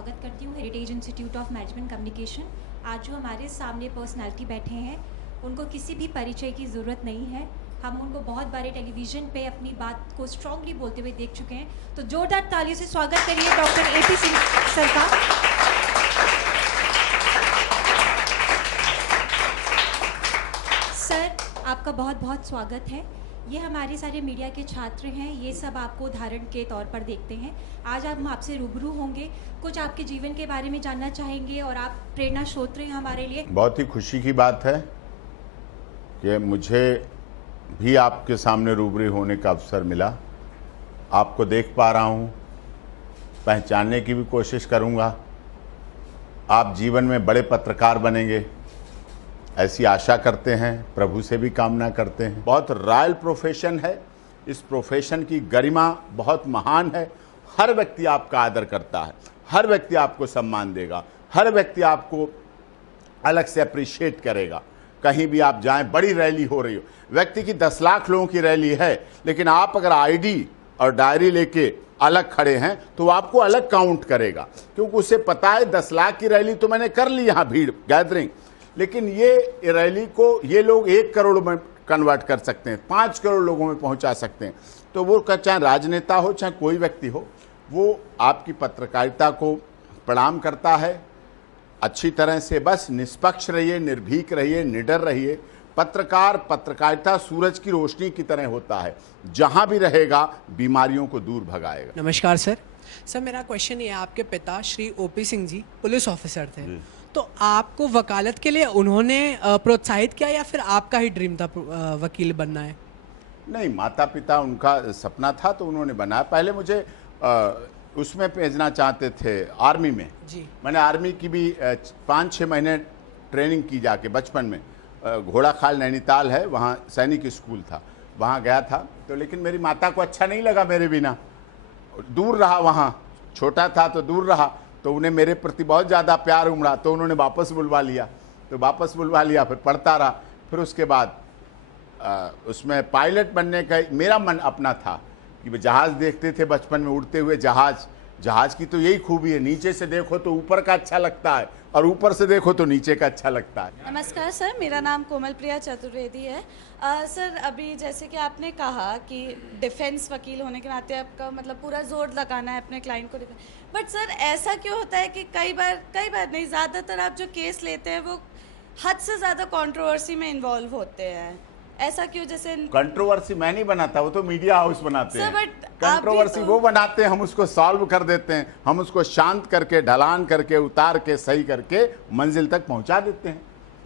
स्वागत करती हूँ heritage institute of management communication. आज जो हमारे सामने पर्सनालिटी बैठे हैं उनको किसी भी परिचय की ज़रूरत नहीं है। हम उनको बहुत बार टेलीविज़न पे अपनी बात को स्ट्रांगली बोलते हुए देख चुके हैं। तो जोरदार तालियों से स्वागत करिए डॉक्टर AP सिंह सर का। सर, आपका बहुत बहुत स्वागत है। ये हमारे सारे मीडिया के छात्र हैं, ये सब आपको उदाहरण के तौर पर देखते हैं। आज हम आपसे रूबरू होंगे, कुछ आपके जीवन के बारे में जानना चाहेंगे और आप प्रेरणा स्रोत हैं हमारे लिए। बहुत ही खुशी की बात है कि मुझे भी आपके सामने रूबरू होने का अवसर मिला। आपको देख पा रहा हूँ, पहचानने की भी कोशिश करूँगा। आप जीवन में बड़े पत्रकार बनेंगे ऐसी आशा करते हैं, प्रभु से भी कामना करते हैं। बहुत रॉयल प्रोफेशन है, इस प्रोफेशन की गरिमा बहुत महान है। हर व्यक्ति आपका आदर करता है, हर व्यक्ति आपको सम्मान देगा, हर व्यक्ति आपको अलग से अप्रिशिएट करेगा। कहीं भी आप जाएं, बड़ी रैली हो रही हो, व्यक्ति की 10 लाख लोगों की रैली है, लेकिन आप अगर आईडी और डायरी लेके अलग खड़े हैं तो वो आपको अलग काउंट करेगा, क्योंकि उसे पता है 10 लाख की रैली तो मैंने कर ली यहाँ भीड़ गैदरिंग, लेकिन ये रैली को ये लोग 1 करोड़ में कन्वर्ट कर सकते हैं, 5 करोड़ लोगों में पहुंचा सकते हैं। तो वो चाहे राजनेता हो चाहे कोई व्यक्ति हो, वो आपकी पत्रकारिता को प्रणाम करता है। अच्छी तरह से बस निष्पक्ष रहिए, निर्भीक रहिए, निडर रहिए। पत्रकारिता सूरज की रोशनी की तरह होता है, जहां भी रहेगा बीमारियों को दूर भगाएगा। नमस्कार सर। सर, मेरा क्वेश्चन ये है, आपके पिता Shri OP Singh ji police officer थे, तो आपको वकालत के लिए उन्होंने प्रोत्साहित किया या फिर आपका ही ड्रीम था वकील बनना है? नहीं, माता पिता उनका सपना था तो उन्होंने बनाया। पहले मुझे उसमें भेजना चाहते थे, आर्मी में जी। मैंने आर्मी की भी 5-6 महीने ट्रेनिंग की जाके बचपन में। घोड़ाखाल नैनीताल है, वहाँ सैनिक स्कूल था, वहाँ गया था। तो लेकिन मेरी माता को अच्छा नहीं लगा मेरे बिना, दूर रहा, वहाँ छोटा था तो दूर रहा। तो उन्हें मेरे प्रति बहुत ज़्यादा प्यार उमड़ा, तो उन्होंने वापस बुलवा लिया। फिर पढ़ता रहा। फिर उसके बाद उसमें पायलट बनने का मेरा मन अपना था कि जहाज़ देखते थे बचपन में, उड़ते हुए जहाज़ की तो यही खूबी है, नीचे से देखो तो ऊपर का अच्छा लगता है और ऊपर से देखो तो नीचे का अच्छा लगता है। नमस्कार सर, मेरा नाम कोमल प्रिया चतुर्वेदी है। सर, अभी जैसे कि आपने कहा कि डिफेंस वकील होने के नाते आपका मतलब पूरा जोर लगाना है अपने क्लाइंट को डिफेंस, बट सर ऐसा क्यों होता है कि कई बार नहीं, ज़्यादातर आप जो केस लेते हैं वो हद से ज़्यादा कंट्रोवर्सी में इन्वॉल्व होते हैं, ऐसा क्यों? जैसे कंट्रोवर्सी मैं नहीं बनाता, वो तो मीडिया हाउस बनाते हैं। कंट्रोवर्सी तो वो बनाते हैं, हम उसको सॉल्व कर देते हैं, हम उसको शांत करके, ढलान करके, उतार के, सही करके मंजिल तक पहुंचा देते हैं।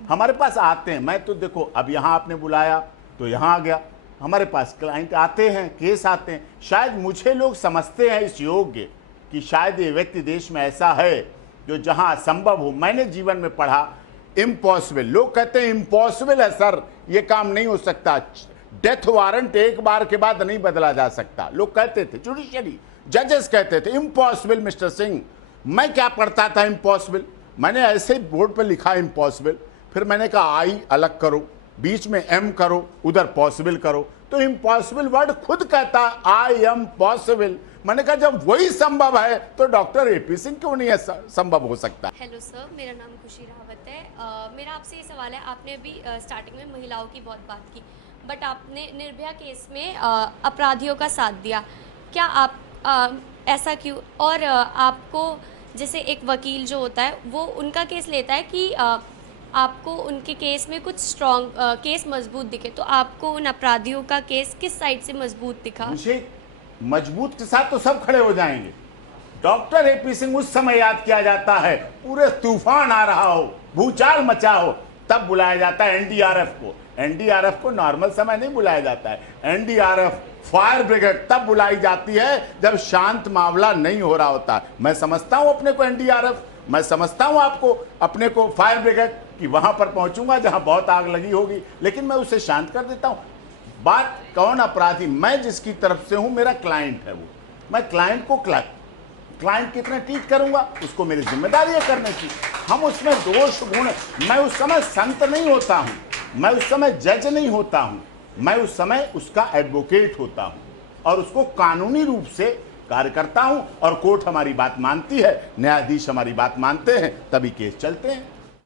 हमारे पास आते हैं, मैं तो देखो अब यहाँ आपने बुलाया तो यहाँ आ गया। हमारे पास क्लाइंट आते हैं, केस आते हैं। शायद मुझे लोग समझते हैं इस योग्य कि शायद ये व्यक्ति देश में ऐसा है जो जहाँ असंभव हो। मैंने जीवन में पढ़ा इम्पॉसिबल, लोग कहते हैं इम्पॉसिबल है सर, ये काम नहीं हो सकता, डेथ वारंट एक बार के बाद नहीं बदला जा सकता। लोग कहते थे, जुडिशरी जजेस कहते थे इम्पॉसिबल मिस्टर सिंह। मैं क्या पढ़ता था इम्पॉसिबल, मैंने ऐसे बोर्ड पर लिखा इम्पॉसिबल, फिर मैंने कहा आई अलग करो, बीच में M करो, उधर पॉसिबल करो, तो इम्पॉसिबल वर्ड खुद कहता आई एम पॉसिबल। मैंने कहा जब वही संभव है तो डॉक्टर AP सिंह क्यों नहीं संभव हो सकता? हेलो सर, मेरा नाम खुशी रावत है। मेरा आपसे ये सवाल है, आपने अभी स्टार्टिंग में महिलाओं की बहुत बात की, बट आपने निर्भया केस में अपराधियों का साथ दिया, क्या आप ऐसा क्यों? और आपको जैसे एक वकील जो होता है वो उनका केस लेता है कि आपको उनके केस में कुछ स्ट्रॉन्ग केस मजबूत दिखे, तो आपको उन अपराधियों का केस किस साइड से मजबूत दिखा? मुझे मजबूत के साथ तो सब खड़े हो जाएंगे। डॉक्टर AP सिंह उस समय याद किया जाता है, पूरे तूफान आ रहा हो, भूचाल मचा हो, तब बुलाया जाता है NDRF को। NDRF को नॉर्मल समय नहीं बुलाया जाता है। NDRF फायर ब्रिगेड तब बुलाई जाती है जब शांत मामला नहीं हो रहा होता। मैं समझता हूं अपने को NDRF, मैं समझता हूं आपको अपने को फायर ब्रिगेड कि वहां पर पहुंचूंगा जहां बहुत आग लगी होगी, लेकिन मैं उसे शांत कर देता हूं। बात कौन अपराधी, मैं जिसकी तरफ से हूं मेरा क्लाइंट है, वो मैं क्लाइंट को क्लाइंट कितना ट्रीट करूंगा, उसको मेरी जिम्मेदारी है करने की। हम उसमें दोष गुण, मैं उस समय संत नहीं होता हूं, मैं उस समय जज नहीं होता हूं, मैं उस समय उसका एडवोकेट होता हूं और उसको कानूनी रूप से कार्यकर्ता हूं और कोर्ट हमारी बात मानती है, न्यायाधीश हमारी बात मानते हैं, तभी केस चलते हैं।